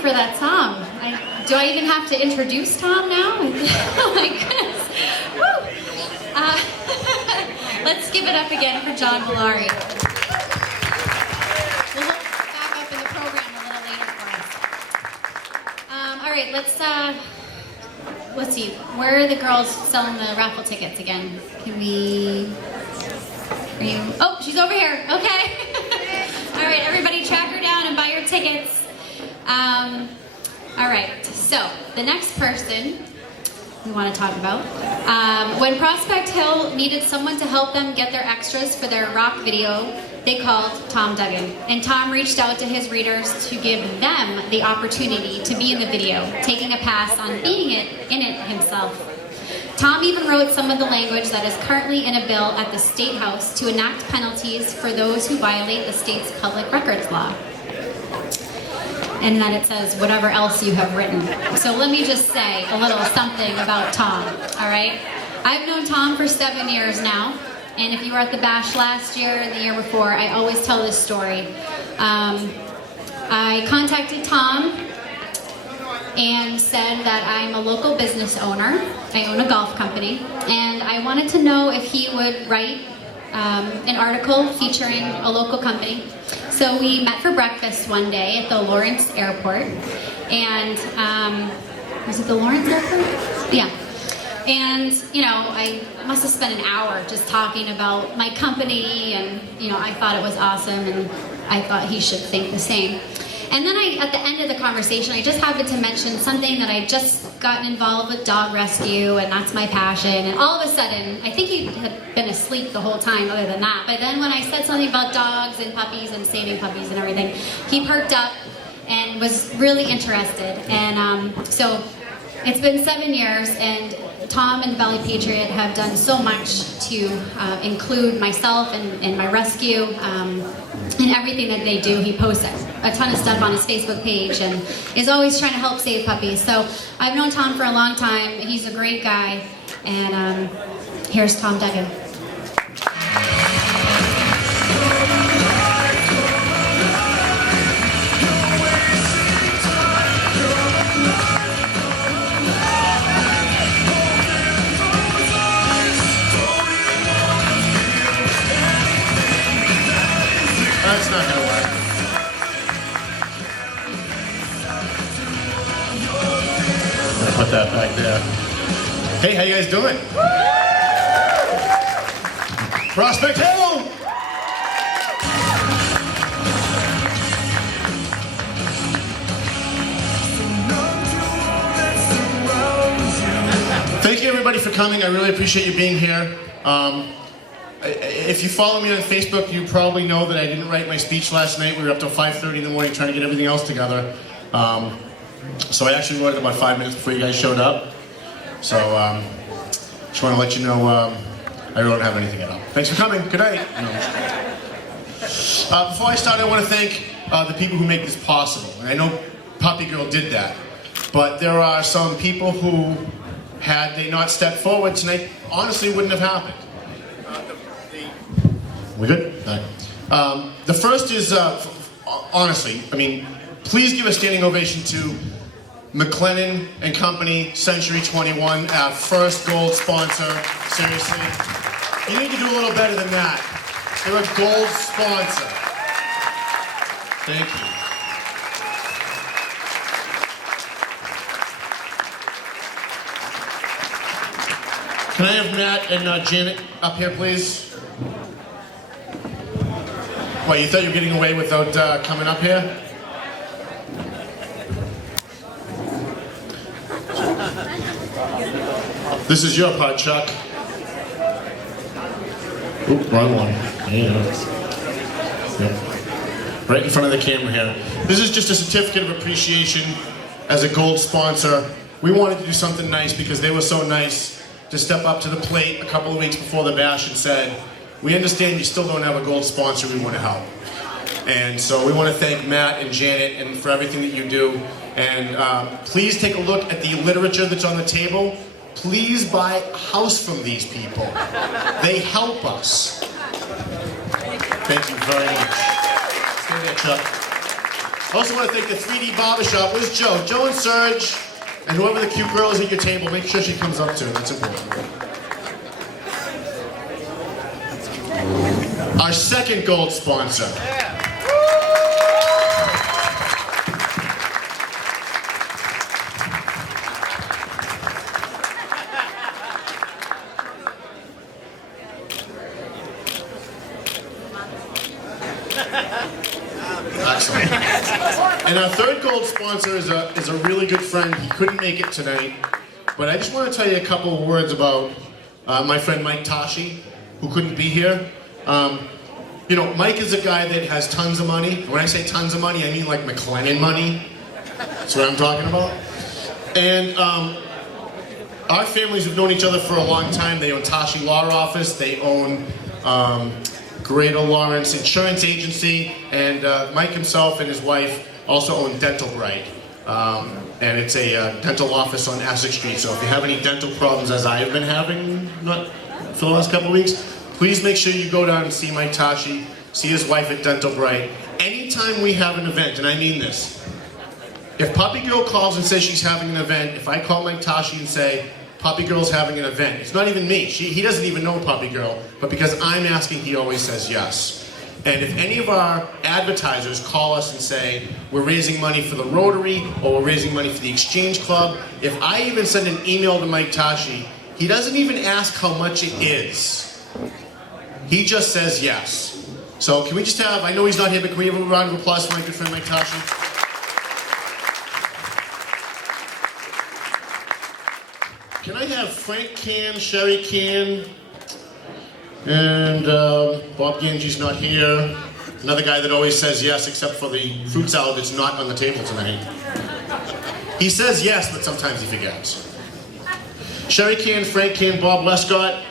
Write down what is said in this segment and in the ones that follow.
for that song. Do I even have to introduce Tom now? Oh my goodness. Woo. Let's give it up again for John Valari. We'll look back up in the program a little later for us. All right, let's see. Where are the girls selling the raffle tickets again? Are you? Oh, she's over here. Okay. All right, everybody track her down and buy your tickets. All right, so the next person we want to talk about. When Prospect Hill needed someone to help them get their extras for their rock video, they called Tom Duggan. And Tom reached out to his readers to give them the opportunity to be in the video, taking a pass on being in it himself. Tom even wrote some of the language that is currently in a bill at the State House to enact penalties for those who violate the state's public records law. And then it says, whatever else you have written. So let me just say a little something about Tom, all right? I've known Tom for 7 years now, and if you were at the Bash last year and the year before, I always tell this story. I contacted Tom and said that I'm a local business owner. I own a golf company, and I wanted to know if he would write an article featuring a local company. So we met for breakfast one day at the Lawrence Airport, and was it the Lawrence Airport? Yeah. And, you know, I must have spent an hour just talking about my company, and, you know, I thought it was awesome, and I thought he should think the same. And then at the end of the conversation, I just happened to mention something that I just gotten involved with dog rescue, and that's my passion. And all of a sudden, I think he had been asleep the whole time other than that. But then when I said something about dogs and puppies and saving puppies and everything, he perked up and was really interested. And so it's been 7 years, and Tom and Valley Patriot have done so much to include myself and my rescue in everything that they do. He posts a ton of stuff on his Facebook page and is always trying to help save puppies. So I've known Tom for a long time. He's a great guy. And here's Tom Duggan. That's not gonna work. I'm gonna put that back there. Hey, how you guys doing? Prospect Hill! Thank you everybody for coming. I really appreciate you being here. If you follow me on Facebook, you probably know that I didn't write my speech last night. We were up till 5:30 in the morning trying to get everything else together. So I actually wrote it about 5 minutes before you guys showed up. So just want to let you know I don't have anything at all. Thanks for coming. Good night. Before I start, I want to thank the people who make this possible. And I know Puppy Girl did that. But there are some people who, had they not stepped forward tonight, honestly wouldn't have happened. We good? Right. The first is, honestly, I mean, please give a standing ovation to McLennan and Company, Century 21, our first gold sponsor. Seriously. You need to do a little better than that. They're a gold sponsor. Thank you. Can I have Matt and Janet up here, please? What, you thought you were getting away without coming up here? This is your part, Chuck. Oop, wrong one. Yeah. Right in front of the camera here. This is just a certificate of appreciation as a gold sponsor. We wanted to do something nice because they were so nice to step up to the plate a couple of weeks before the bash and said, we understand you still don't have a gold sponsor, we want to help. And so we want to thank Matt and Janet and for everything that you do. And please take a look at the literature that's on the table. Please buy a house from these people. They help us. Thank you very much. Stay there, Chuck. I also want to thank the 3D Barbershop. Where's Joe? Joe and Serge, and whoever the cute girl is at your table, make sure she comes up too. That's important. Our second gold sponsor. Excellent. And our third gold sponsor is a really good friend. He couldn't make it tonight, but I just want to tell you a couple of words about my friend Mike Tashi, who couldn't be here. You know, Mike is a guy that has tons of money. When I say tons of money, I mean like McLennan money. That's what I'm talking about. And our families have known each other for a long time. They own Tashi Law Office. They own Greater Lawrence Insurance Agency. And Mike himself and his wife also own Dental Bright. And it's a dental office on Essex Street. So if you have any dental problems, as I have been having for the last couple of weeks, please make sure you go down and see Mike Tashi, see his wife at Dental Bright. Anytime we have an event, and I mean this, if Puppy Girl calls and says she's having an event, if I call Mike Tashi and say, Puppy Girl's having an event, it's not even me. He doesn't even know Puppy Girl, but because I'm asking, he always says yes. And if any of our advertisers call us and say, we're raising money for the Rotary, or we're raising money for the Exchange Club, if I even send an email to Mike Tashi, he doesn't even ask how much it is. He just says yes. So can we just have, I know he's not here, but can we have a round of applause for my good friend Mike Tashi? Can I have Frank Can, Sherry Can, and Bob Ganji's not here. Another guy that always says yes, except for the fruit salad that's not on the table tonight. He says yes, but sometimes he forgets. Sherry Can, Frank Can, Bob Westcott.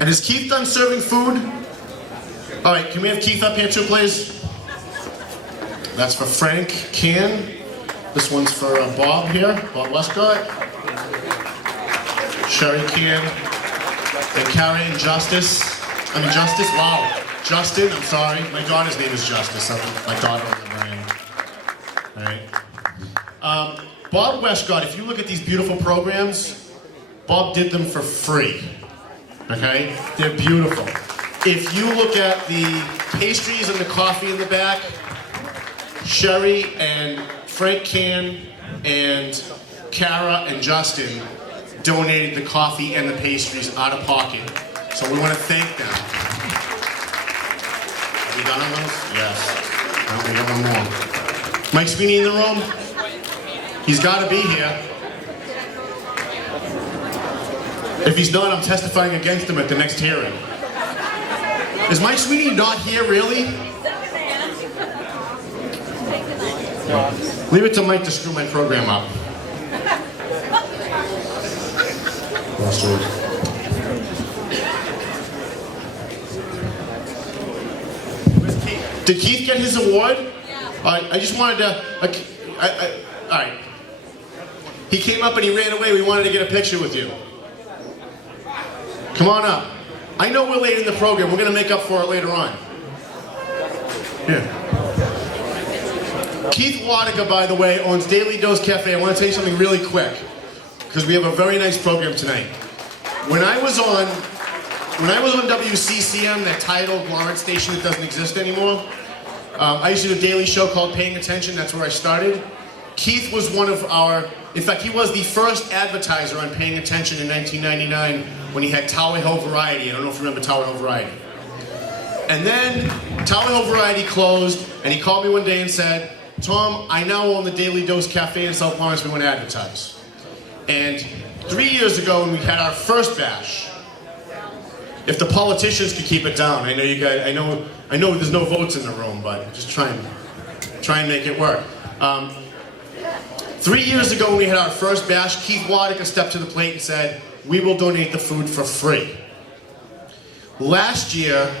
And is Keith done serving food? All right, can we have Keith up here too, please? That's for Frank Can. This one's for Bob here, Bob Westcott. Sherry Can. And Carrie and Justice. Justice, wow. Justin, I'm sorry. My daughter's name is Justice. My daughter on the brain. All right. Bob Westcott, if you look at these beautiful programs, Bob did them for free. Okay? They're beautiful. If you look at the pastries and the coffee in the back, Sherry and Frank Can and Kara and Justin donated the coffee and the pastries out of pocket. So we want to thank them. Are we done on those? Yes. No, we got one more. Mike Sweeney in the room? He's got to be here. If he's not, I'm testifying against him at the next hearing. Is Mike Sweeney not here, really? Leave it to Mike to screw my program up. Did Keith get his award? Yeah. I just wanted to... all right. He came up and he ran away. We wanted to get a picture with you. Come on up. I know we're late in the program. We're going to make up for it later on. Here. Keith Wadica, by the way, owns Daily Dose Cafe. I want to tell you something really quick, because we have a very nice program tonight. When I was on WCCM, that titled Lawrence station that doesn't exist anymore, I used to do a daily show called Paying Attention. That's where I started. Keith was one of our, in fact, he was the first advertiser on Paying Attention in 1999 when he had Tower Hill Variety. I don't know if you remember Tower Hill Variety. And then Tower Hill Variety closed, and he called me one day and said, Tom, I now own the Daily Dose Cafe in South Lawrence. We want to advertise. And 3 years ago, when we had our first bash, if the politicians could keep it down, I know you guys, I know there's no votes in the room, but just try and make it work. 3 years ago, when we had our first bash, Keith Wadica stepped to the plate and said, we will donate the food for free. Last year,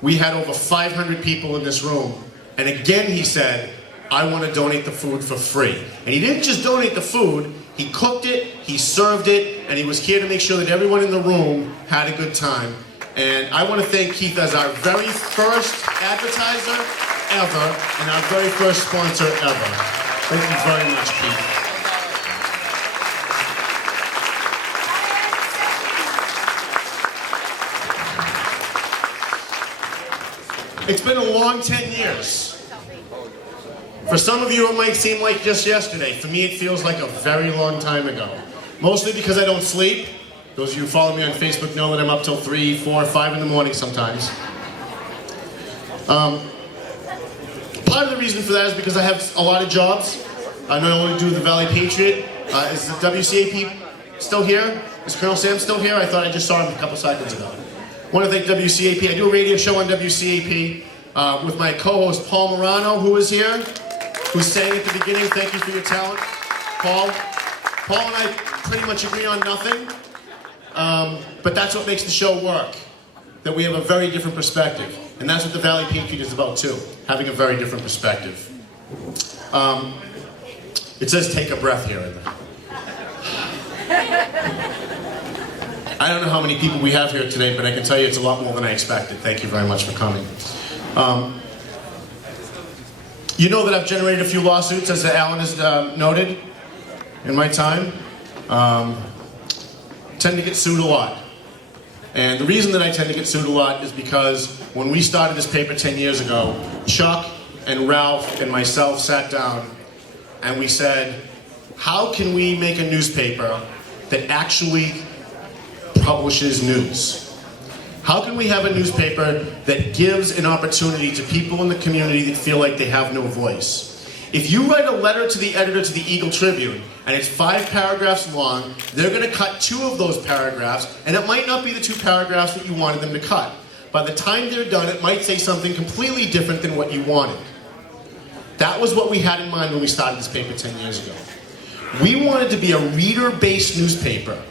we had over 500 people in this room, and again he said, I want to donate the food for free. And he didn't just donate the food, he cooked it, he served it, and he was here to make sure that everyone in the room had a good time. And I want to thank Keith as our very first advertiser ever and our very first sponsor ever. Thank you very much, Keith. It's been a long 10 years. For some of you, it might seem like just yesterday. For me, it feels like a very long time ago. Mostly because I don't sleep. Those of you who follow me on Facebook know that I'm up till 3, 4, 5 in the morning sometimes. Part of the reason for that is because I have a lot of jobs. I not only do the Valley Patriot. Is the WCAP still here? Is Colonel Sam still here? I thought I just saw him a couple seconds ago. I want to thank WCAP. I do a radio show on WCAP with my co-host Paul Morano, who is here, who sang at the beginning. Thank you for your talent, Paul. Paul and I pretty much agree on nothing, but that's what makes the show work, that we have a very different perspective. And that's what the Valley Patriot is about too, having a very different perspective. It says take a breath here. I don't know how many people we have here today, but I can tell you it's a lot more than I expected. Thank you very much for coming. You know that I've generated a few lawsuits, as Alan has noted, in my time. Tend to get sued a lot. And the reason that I tend to get sued a lot is because when we started this paper 10 years ago, Chuck and Ralph and myself sat down and we said, how can we make a newspaper that actually publishes news? How can we have a newspaper that gives an opportunity to people in the community that feel like they have no voice? If you write a letter to the editor to the Eagle Tribune and it's 5 paragraphs long, they're going to cut 2 of those paragraphs, and it might not be the 2 paragraphs that you wanted them to cut. By the time they're done, it might say something completely different than what you wanted. That was what we had in mind when we started this paper 10 years ago. We wanted to be a reader-based newspaper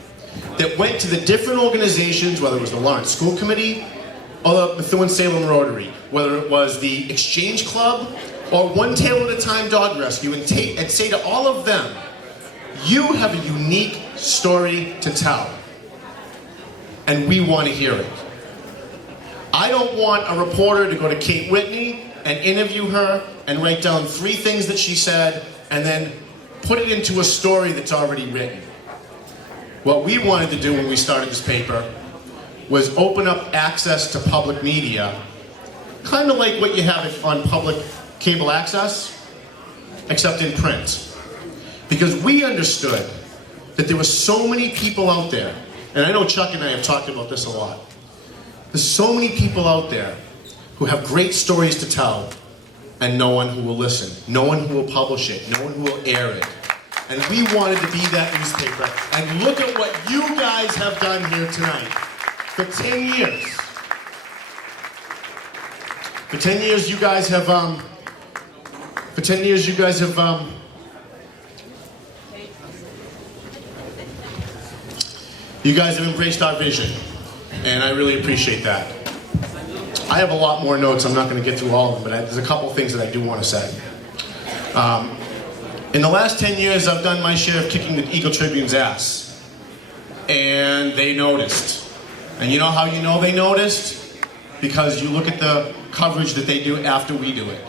that went to the different organizations, whether it was the Lawrence School Committee or the Methuen-Salem Rotary, whether it was the Exchange Club or One Tail at a Time Dog Rescue, and say to all of them, you have a unique story to tell, and we want to hear it. I don't want a reporter to go to Kate Whitney and interview her and write down 3 things that she said and then put it into a story that's already written. What we wanted to do when we started this paper was open up access to public media, kind of like what you have on public cable access, except in print. Because we understood that there were so many people out there, and I know Chuck and I have talked about this a lot. There's so many people out there who have great stories to tell, and no one who will listen, no one who will publish it, no one who will air it. And we wanted to be that newspaper. And look at what you guys have done here tonight. For 10 years. For 10 years you guys have, you guys have embraced our vision. And I really appreciate that. I have a lot more notes. I'm not going to get through all of them, but there's a couple things that I do want to say. In the last 10 years, I've done my share of kicking the Eagle Tribune's ass. And they noticed. And you know how you know they noticed? Because you look at the coverage that they do after we do it.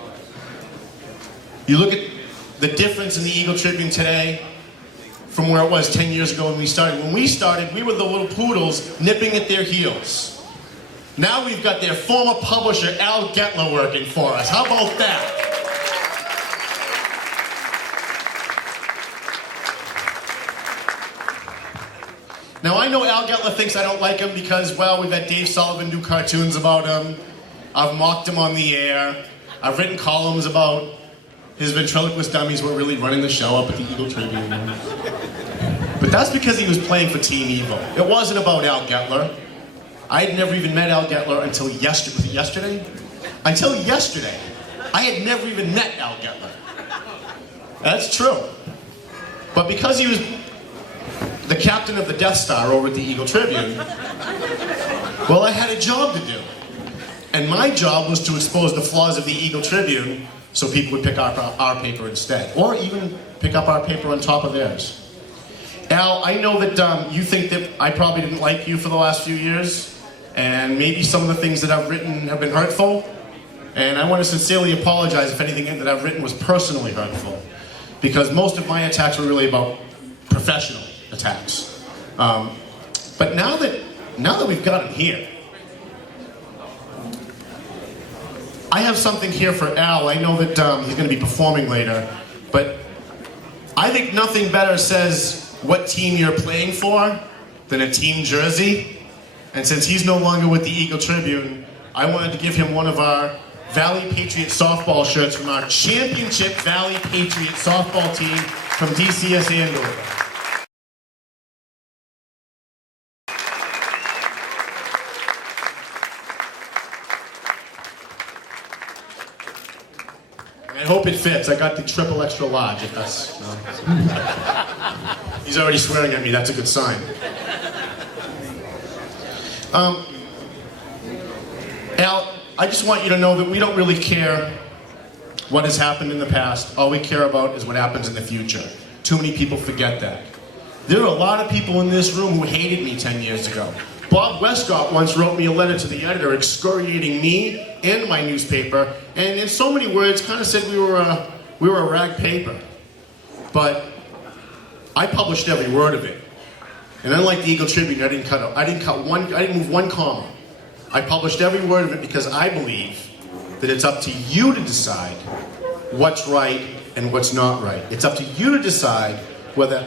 You look at the difference in the Eagle Tribune today from where it was 10 years ago when we started. When we started, we were the little poodles nipping at their heels. Now we've got their former publisher, Al Getler, working for us. How about that? Now I know Al Getler thinks I don't like him because, well, we've had Dave Sullivan do cartoons about him. I've mocked him on the air. I've written columns about his ventriloquist dummies were really running the show up at the Eagle Tribune. But that's because he was playing for Team Evil. It wasn't about Al Getler. I had never even met Al Getler until yesterday. Was it yesterday? Until yesterday. I had never even met Al Getler. That's true. But because he was the captain of the Death Star over at the Eagle Tribune, well, I had a job to do. And my job was to expose the flaws of the Eagle Tribune so people would pick up our paper instead. Or even pick up our paper on top of theirs. Al, I know that you think that I probably didn't like you for the last few years. and maybe some of the things that I've written have been hurtful. And I want to sincerely apologize if anything that I've written was personally hurtful, because most of my attacks were really about professional attacks. But now that we've got him here, I have something here for Al. I know that he's going to be performing later, but I think nothing better says what team you're playing for than a team jersey. And since he's no longer with the Eagle Tribune, I wanted to give him one of our Valley Patriot softball shirts from our championship Valley Patriot softball team from DCS Andover. I hope it fits. I got the triple extra large, if that's... No. He's already swearing at me, that's a good sign. Al, I just want you to know that we don't really care what has happened in the past. All we care about is what happens in the future. Too many people forget that. There are a lot of people in this room who hated me 10 years ago. Bob Westcott once wrote me a letter to the editor excoriating me and my newspaper, and in so many words kind of said we were a rag paper. But I published every word of it. And unlike the Eagle Tribune, I didn't move one comma. I published every word of it because I believe that it's up to you to decide what's right and what's not right. It's up to you to decide whether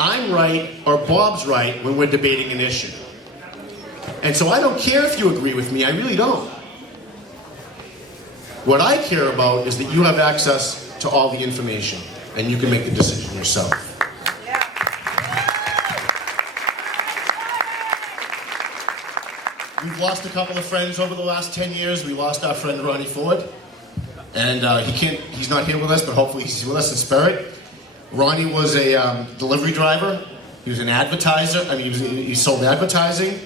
I'm right or Bob's right when we're debating an issue. And so I don't care if you agree with me, I really don't. What I care about is that you have access to all the information and you can make the decision yourself. We've lost a couple of friends over the last 10 years. We lost our friend Ronnie Ford. And he's not here with us, but hopefully he's with us in spirit. Ronnie was a delivery driver. He was an advertiser. He sold advertising.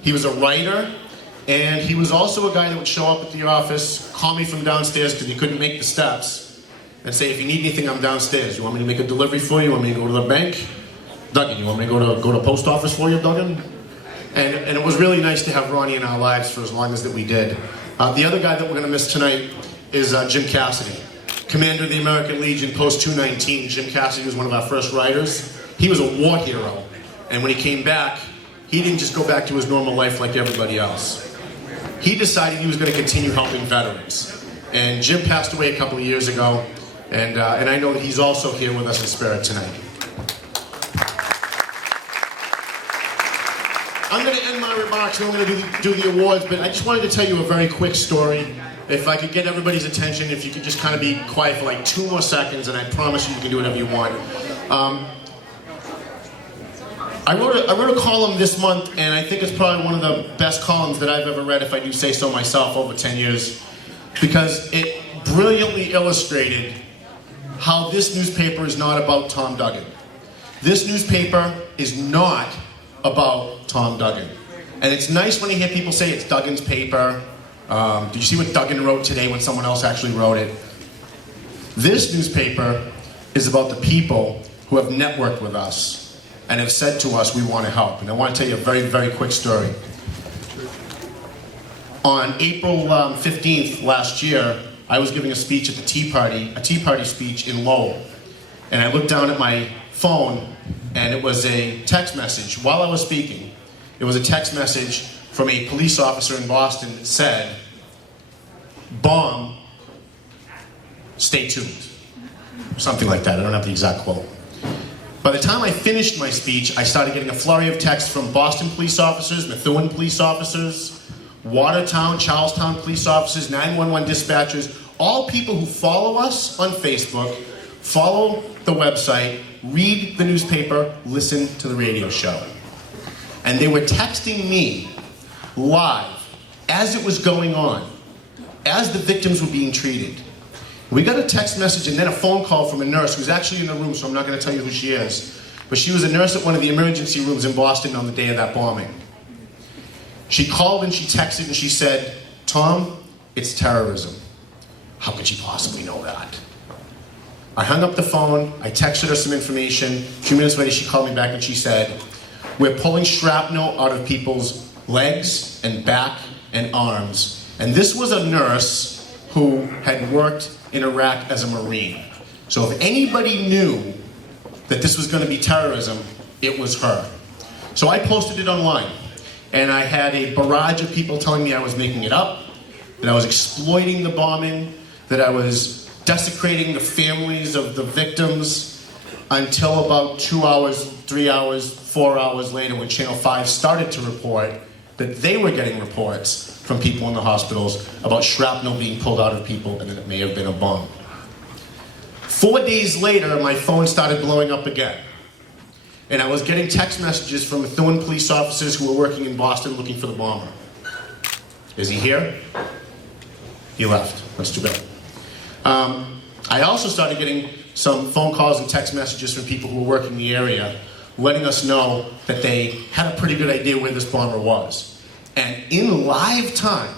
He was a writer. And he was also a guy that would show up at the office, call me from downstairs because he couldn't make the steps, and say, if you need anything, I'm downstairs. You want me to make a delivery for you? You want me to go to the bank? Duggan, you want me to go to post office for you, Duggan? And it was really nice to have Ronnie in our lives for as long as that we did. The other guy that we're going to miss tonight is Jim Cassidy, commander of the American Legion, Post 219. Jim Cassidy was one of our first writers. He was a war hero. And when he came back, he didn't just go back to his normal life like everybody else. He decided he was going to continue helping veterans. And Jim passed away a couple of years ago, and I know that he's also here with us in spirit tonight. I'm going to end my remarks and I'm going to do the awards, but I just wanted to tell you a very quick story. If I could get everybody's attention, if you could just kind of be quiet for like 2 more seconds, and I promise you can do whatever you want. I wrote a column this month, and I think it's probably one of the best columns that I've ever read, if I do say so myself, over 10 years, because it brilliantly illustrated how this newspaper is not about Tom Duggan. This newspaper is not about Tom Duggan. And it's nice when you hear people say it's Duggan's paper. Did you see what Duggan wrote today when someone else actually wrote it? This newspaper is about the people who have networked with us and have said to us, we want to help. And I want to tell you a very, very quick story. On April 15th last year, I was giving a speech at the Tea Party speech in Lowell. And I looked down at my phone, and it was a text message while I was speaking. It was a text message from a police officer in Boston that said, bomb, stay tuned. Something like that, I don't have the exact quote. By the time I finished my speech, I started getting a flurry of texts from Boston police officers, Methuen police officers, Watertown, Charlestown police officers, 911 dispatchers, all people who follow us on Facebook, follow the website, read the newspaper, listen to the radio show. And they were texting me live as it was going on, as the victims were being treated. We got a text message and then a phone call from a nurse who's actually in the room, so I'm not going to tell you who she is. But she was a nurse at one of the emergency rooms in Boston on the day of that bombing. She called and she texted and she said, Tom, it's terrorism. How could she possibly know that? I hung up the phone, I texted her some information. A few minutes later she called me back and she said, we're pulling shrapnel out of people's legs and back and arms. And this was a nurse who had worked in Iraq as a Marine. So if anybody knew that this was going to be terrorism, it was her. So I posted it online, and I had a barrage of people telling me I was making it up, that I was exploiting the bombing, that I was desecrating the families of the victims, until about 2 hours, 3 hours, 4 hours later when Channel 5 started to report that they were getting reports from people in the hospitals about shrapnel being pulled out of people and that it may have been a bomb. 4 days later, my phone started blowing up again. And I was getting text messages from Methuen police officers who were working in Boston looking for the bomber. Is he here? He left. That's too bad. I also started getting some phone calls and text messages from people who were working in the area, letting us know that they had a pretty good idea where this bomber was. And in live time,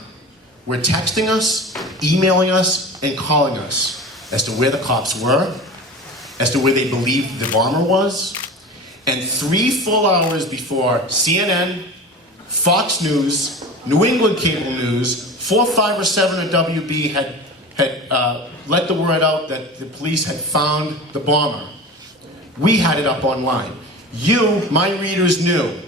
were texting us, emailing us, and calling us as to where the cops were, as to where they believed the bomber was. And 3 full hours before CNN, Fox News, New England Cable News, 4, 5, or 7 at WB had let the word out that the police had found the bomber, we had it up online. You, my readers, knew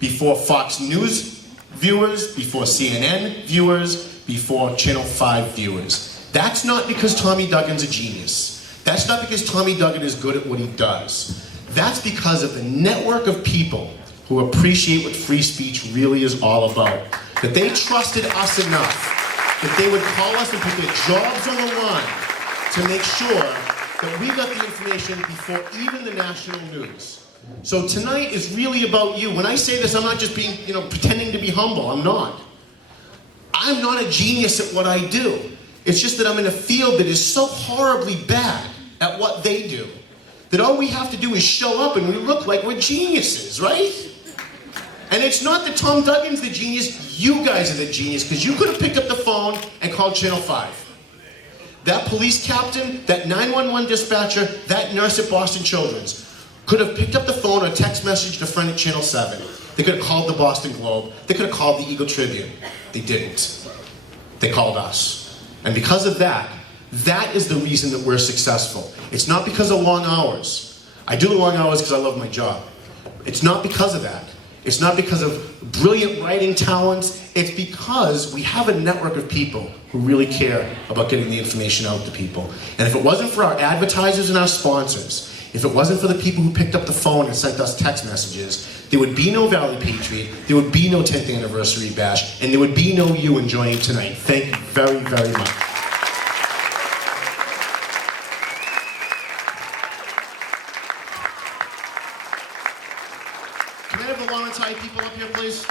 before Fox News viewers, before CNN viewers, before Channel 5 viewers. That's not because Tommy Duggan's a genius. That's not because Tommy Duggan is good at what he does. That's because of the network of people who appreciate what free speech really is all about. That they trusted us enough that they would call us and put their jobs on the line to make sure that we got the information before even the national news. So tonight is really about you. When I say this, I'm not just being, pretending to be humble. I'm not. I'm not a genius at what I do. It's just that I'm in a field that is so horribly bad at what they do that all we have to do is show up and we look like we're geniuses, right? And it's not that Tom Duggan's the genius, you guys are the genius, because you could have picked up the phone and called Channel 5. That police captain, that 911 dispatcher, that nurse at Boston Children's could have picked up the phone or text messaged a friend at Channel 7. They could have called the Boston Globe. They could have called the Eagle Tribune. They didn't. They called us. And because of that, that is the reason that we're successful. It's not because of long hours. I do the long hours because I love my job. It's not because of that. It's not because of brilliant writing talents. It's because we have a network of people who really care about getting the information out to people. And if it wasn't for our advertisers and our sponsors, if it wasn't for the people who picked up the phone and sent us text messages, there would be no Valley Patriot, there would be no 10th anniversary bash, and there would be no you enjoying tonight. Thank you very, very much. Can I have the Lawrence High people up here, please?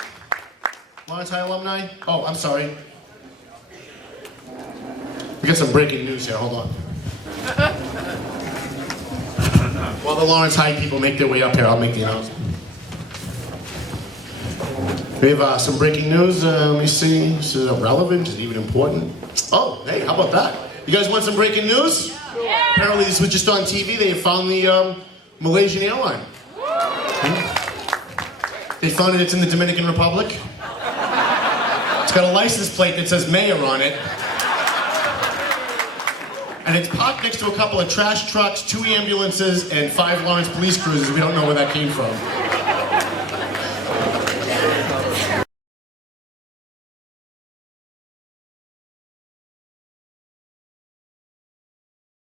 Lawrence High alumni? Oh, I'm sorry. We got some breaking news here, hold on. While the Lawrence High people make their way up here, I'll make the announcement. We have some breaking news. Let me see. Is it relevant? Is it even important? Oh, hey, how about that? You guys want some breaking news? Yeah. Apparently this was just on TV. They found the Malaysian airline. They found it. It's in the Dominican Republic. It's got a license plate that says mayor on it. And it's parked next to a couple of trash trucks, 2 ambulances, and 5 Lawrence police cruisers. We don't know where that came from.